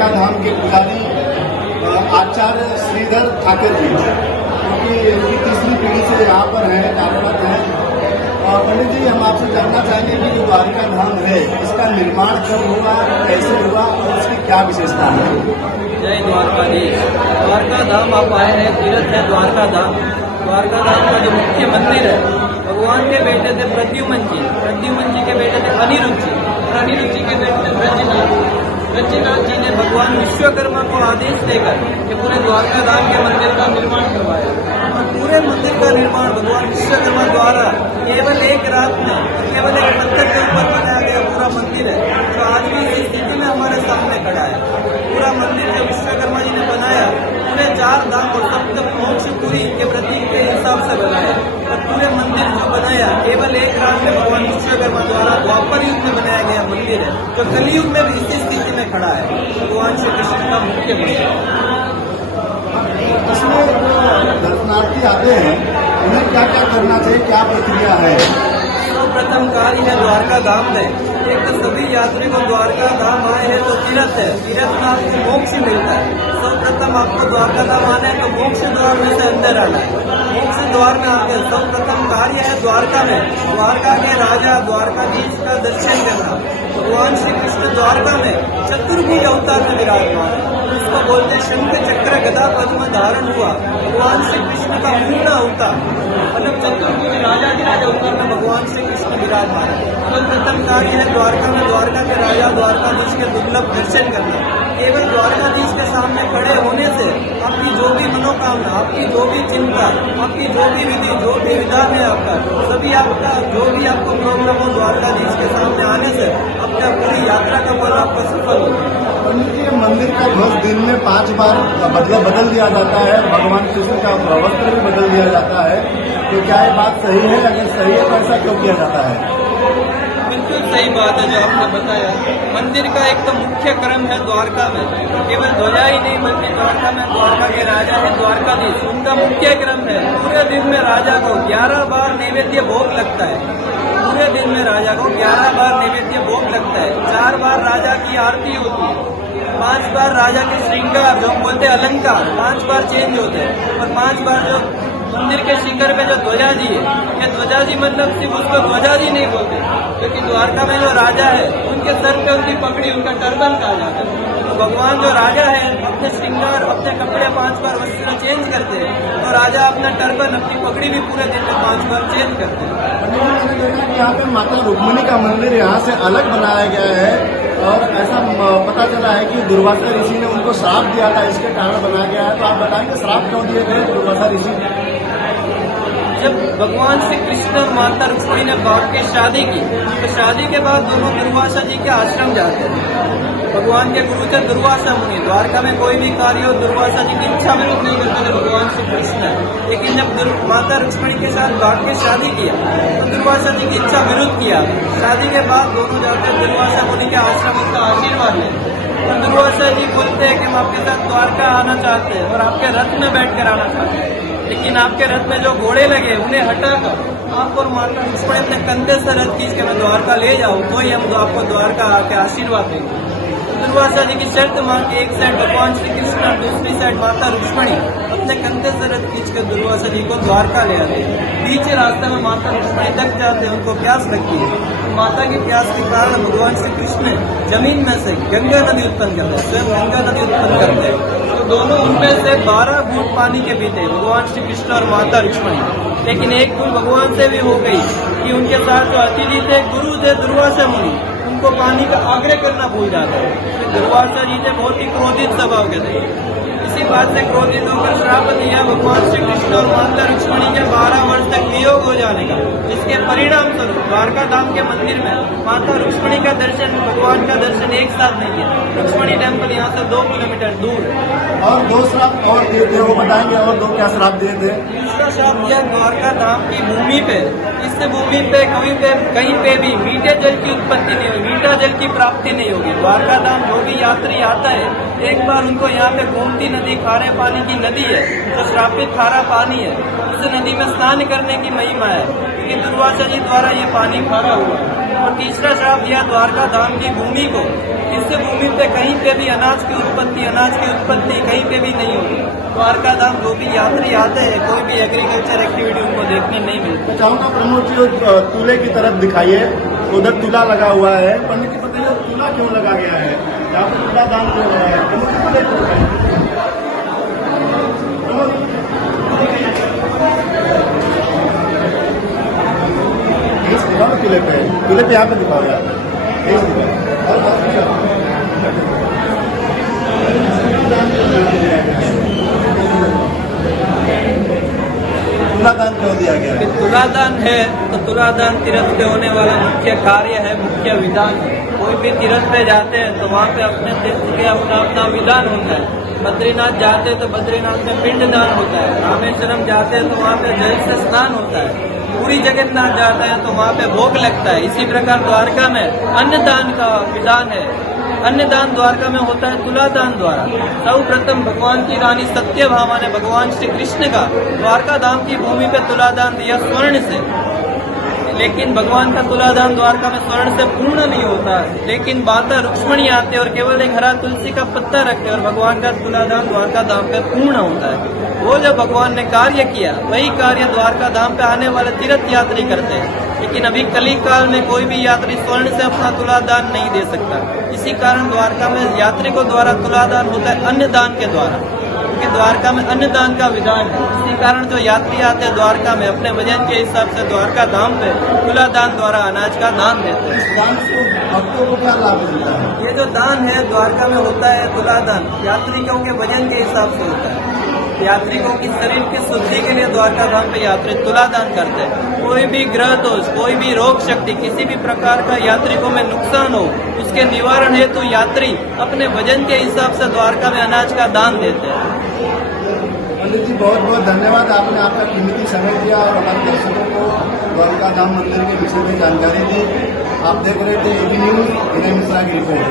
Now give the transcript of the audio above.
द्वारका धाम के पुजारी आचार्य श्रीधर ठाकुर जी, क्योंकि इनकी तीसरी पीढ़ी से यहाँ पर हैं, कार्यरत हैं। पंडित जी, हम आपसे जानना चाहेंगे कि जो द्वारका धाम है इसका निर्माण कब हुआ, कैसे हुआ और उसकी क्या विशेषता है? जय द्वारकाधीश। द्वारका धाम आप आए हैं, तीर्थ है द्वारका धाम। द्वारका धाम का जो मुख्य मंदिर है, भगवान के बेटे थे प्रद्युम्न जी के बेटे थे अनिरुद्ध जी, और अनिरुद्ध जी के बेटे थे ब्रजनाथ जी ने भगवान विश्वकर्मा को आदेश देकर कि पूरे द्वारका धाम के मंदिर का निर्माण करवाया, और पूरे मंदिर का निर्माण भगवान विश्वकर्मा द्वारा केवल एक रात में, केवल एक पत्थर के ऊपर बनाया गया पूरा मंदिर है, जो आज भी इस स्थिति में हमारे सामने खड़ा है। पूरा मंदिर जो विश्वकर्मा जी ने बनाया, पूरे 4 धाम और सप्त मोक्षपुरी के प्रतीक के हिसाब से बनाया, और पूरे मंदिर जो बनाया केवल एक रात में भगवान विश्वकर्मा द्वारा द्वापर युग में बनाया गया मंदिर है, जो कलयुग में भी इसी स्थिति में खड़ा है। भगवान श्री कृष्ण का मुख्य मंदिर। इसमें दर्शनार्थी आते हैं, उन्हें क्या क्या करना चाहिए, क्या प्रक्रिया है? सर्वप्रथम कार्य है द्वारका धाम में। एक तो सभी यात्री को द्वारका धाम आए हैं तो तीर्थ है, तीर्थ में आपको मोक्ष मिलता है। सर्वप्रथम आपको द्वारका धाम आना है तो मोक्ष द्वार में से अंदर आना है। मोक्ष द्वार में आके सर्वप्रथम कार्य है द्वारका में द्वारका के राजा द्वारकाधीश का दर्शन करना। भगवान श्री कृष्ण द्वारका में चतुर्भुज अवतार में विराजमान है, उसको बोलते हैं शंख चक्र गदा पद्म धारण हुआ भगवान श्री कृष्ण का पूर्ण अवतार, मतलब चतुर्भुज राजा के राजा अवतार में भगवान श्री कृष्ण विराजमान है। तो प्रथम कार्य है द्वारका में द्वारका के राजा द्वारकाधीश के दुर्लभ दर्शन करना। केवल द्वारकाधीश के सामने खड़े होने से आपकी जो भी मनोकामना, आपकी जो भी चिंता, आपकी जो भी विधि, जो भी विधान है आपका, सभी आपका जो भी आपको प्रॉब्लम हो, द्वारकाधीश के सामने आने से आपका पूरी यात्रा का फल आपका सफल होगा। पंडित जी, मंदिर का ध्वज दिन में 5 बार बदल दिया जाता है, भगवान कृष्ण का वस्त्र भी बदल दिया जाता है, तो क्या ये बात सही है? अगर सही है तो ऐसा क्यों किया जाता है? बिल्कुल सही बात है जो आपने बताया। मंदिर का एक तो मुख्य क्रम है द्वारका में, केवल ध्वजा ही नहीं बल्कि द्वारका में द्वारका के राजा है द्वारकाधीश, उनका मुख्य क्रम है। पूरे दिन में राजा को 11 बार नैवेद्य भोग लगता है। पूरे दिन में राजा को 11 बार नैवेद्य भोग लगता है। 4 बार राजा की आरती होती है, 5 बार राजा के श्रृंगार जो हम बोलते हैं अलंकार 5 बार चेंज होते हैं, और 5 बार जो मंदिर के शिखर पे जो ध्वजाजी है, ये ध्वजाजी मतलब सिर्फ उसको ध्वजाजी नहीं बोलते, क्योंकि द्वारका में जो राजा है उनके सर पे उनकी पगड़ी, उनका टर्बन कहा जाता है। तो भगवान जो राजा है अपने श्रृंगार, अपने कपड़े 5 बार वस्त्र चेंज करते हैं, तो राजा अपना टर्बन, अपनी पगड़ी भी पूरे दिन में 5 बार चेंज करते हैं। मैंने देखा कि यहाँ पे माता रुक्मिणी का मंदिर यहाँ से अलग बनाया गया है, और ऐसा पता चला है कि दुर्वासा ऋषि ने उनको श्राप दिया था, इसके कारण बनाया गया है। तो आप बताएंगे श्राप क्यों दिए थे दुर्वासा ऋषि? जब भगवान श्री कृष्ण और माता रुक्मिणी ने बाप की शादी की, तो शादी के बाद दोनों दुर्वासा जी के आश्रम जाते हैं। भगवान के गुरु थे दुर्वासा मुनि। द्वारका में कोई भी कार्य हो दोर्वासा जी की इच्छा विरुद्ध नहीं करते थे भगवान श्री कृष्ण, लेकिन जब माता रुक्मिणी के साथ बाप की शादी किया तो दुर्वासा जी की इच्छा विरुद्ध किया। शादी के बाद दोनों जाकर दुर्वासा मुनि के आश्रम का आशीर्वाद लेते, और दुर्वासा जी बोलते हैं कि हम आपके साथ द्वारका आना चाहते हैं और आपके रथ में बैठकर आना चाहते हैं, लेकिन आपके रथ में जो घोड़े लगे उन्हें हटाकर आप और माता रुक्मिणी अपने कंधे से रथ खींच के मैं द्वारका ले जाऊं, तो ही हम आपको द्वारका आके आशीर्वाद देंगे। दुर्वासा जी की शर्त मांग के एक साइड भगवान श्री कृष्ण और दूसरी साइड माता रुक्मिणी अपने कंधे से रथ खींचकर दुर्वासा जी को द्वारका ले आते हैं। बीच रास्ते में माता रुक्मिणी थक जाते हैं, उनको प्यास लगती है, तो माता की प्यास के कारण भगवान श्री कृष्ण जमीन में से गंगा नदी उत्पन्न करते हैं, स्वयं गंगा नदी उत्पन्न करते हैं। तो दोनों उनमें से 12 बूंद पानी के पीते भगवान श्री कृष्ण और माता रुक्मिणी, लेकिन एक भूल भगवान से भी हो गई कि उनके साथ जो अतिथि थे गुरु थे दुर्वासा मुनि, उनको पानी का आग्रह करना भूल जाता है। तो दुर्वासा जी ने बहुत ही क्रोधित स्वभाव के थे, इसी बात से क्रोधित होकर श्राप दिया भगवान श्री कृष्ण और माता रुक्मिणी के 12 वर्ष तक वियोग हो जाने का। इसके परिणाम स्वरूप द्वारका धाम के मंदिर में माता रुक्मिणी का दर्शन, भगवान का दर्शन एक साथ नहीं है। रुक्मिणी टेम्पल यहाँ से 2 किलोमीटर दूर है। और 2 श्राप और दिए थे, वो बताएंगे, और 2 क्या श्राप दिए थे? दूसरा श्राप दिया द्वारका धाम की भूमि पे, इस भूमि पे कहीं पे भी मीठे जल की उत्पत्ति नहीं होगी, मीठा जल की प्राप्ति नहीं होगी। द्वारका धाम जो भी यात्री आता है एक बार उनको यहाँ पे गोमती नदी खारे पानी की नदी है, जो श्रापित खारा पानी है, उस नदी में स्नान करने की महिमा है, क्योंकि दुर्वासा जी द्वारा ये पानी खारा हुआ। और तीसरा श्राप दिया द्वारका धाम की भूमि को। इस भूमि पे कहीं पे भी अनाज की उत्पत्ति कहीं पे भी नहीं होगी। द्वारका धाम जो भी यात्री आते हैं, कोई भी एग्रीकल्चर एक्टिविटी उनको देखने नहीं मिलती। मैं चाहूँगा प्रमोद जी वो तुले की तरफ दिखाइए, उधर तुला लगा हुआ है। पंडित जी बताइए तुला क्यों लगा गया है, यहाँ पर तुला दान क्यों लगा है? प्रमोद जी तुले क्यों लगाए? प्रमोद, फेस दिखाओ ना तुले पे यहाँ पे दिखाओ यार, फेस दिखाओ। तुलादान क्यों दिया गया है? तुलादान है तो तुलादान तीर्थ पे होने वाला मुख्य कार्य है, मुख्य विधान है। कोई भी तीर्थ पे जाते हैं तो वहाँ पे अपने तीर्थ के अपना विधान होता है। बद्रीनाथ जाते हैं तो बद्रीनाथ में पिंड दान होता है। रामेश्वरम जाते हैं तो वहाँ पे जल से स्नान होता है। पूरी जगन्नाथ जाते हैं तो वहाँ पे भोग लगता है। इसी प्रकार द्वारका में अन्नदान का विधान है। अन्नदान द्वारका में होता है तुलादान द्वारा। सर्वप्रथम भगवान की रानी सत्यभामा ने भगवान श्री कृष्ण का द्वारका धाम की भूमि पे तुलादान दिया स्वर्ण से। लेकिन भगवान का तुलादान द्वारका में स्वर्ण से पूर्ण नहीं होता। लेकिन माता रुक्ष्मणी आते और केवल एक हरा तुलसी का पत्ता रखते और भगवान का तुलादान द्वारका धाम पे पूर्ण होता है। वो जो भगवान ने कार्य किया वही कार्य द्वारका धाम पे आने वाले तीर्थ यात्री करते हैं। लेकिन अभी कली काल में कोई भी यात्री स्वर्ण से अपना तुलादान नहीं दे सकता। इसी कारण द्वारका में यात्री को द्वारा तुलादान होता है अन्नदान के द्वारा, क्योंकि द्वारका में अन्नदान का विधान है। इसी कारण जो यात्री आते हैं द्वारका में अपने वजन के हिसाब से द्वारका धाम पे तुलादान द्वारा अनाज का दान देते हैं। दान से भक्तों को क्या लाभ मिलता है? ये जो दान है द्वारका में होता है तुलादान, यात्रियों के वजन के हिसाब से होता है। यात्रियों की शरीर की शुद्धि के लिए द्वारका धाम पे यात्री तुलादान करते हैं। कोई भी ग्रह दोष, कोई भी रोग शक्ति, किसी भी प्रकार का यात्रियों में नुकसान हो, उसके निवारण हेतु यात्री अपने वजन के हिसाब से द्वारका में अनाज का दान देते हैं। पंडित जी बहुत बहुत धन्यवाद, आपने आपका कीमती समय दिया और हमारे दर्शकों को द्वारका धाम मंदिर के विषय में जानकारी दी। आप देख रहे थे एबी न्यूज, विनय मिश्रा की रिपोर्ट।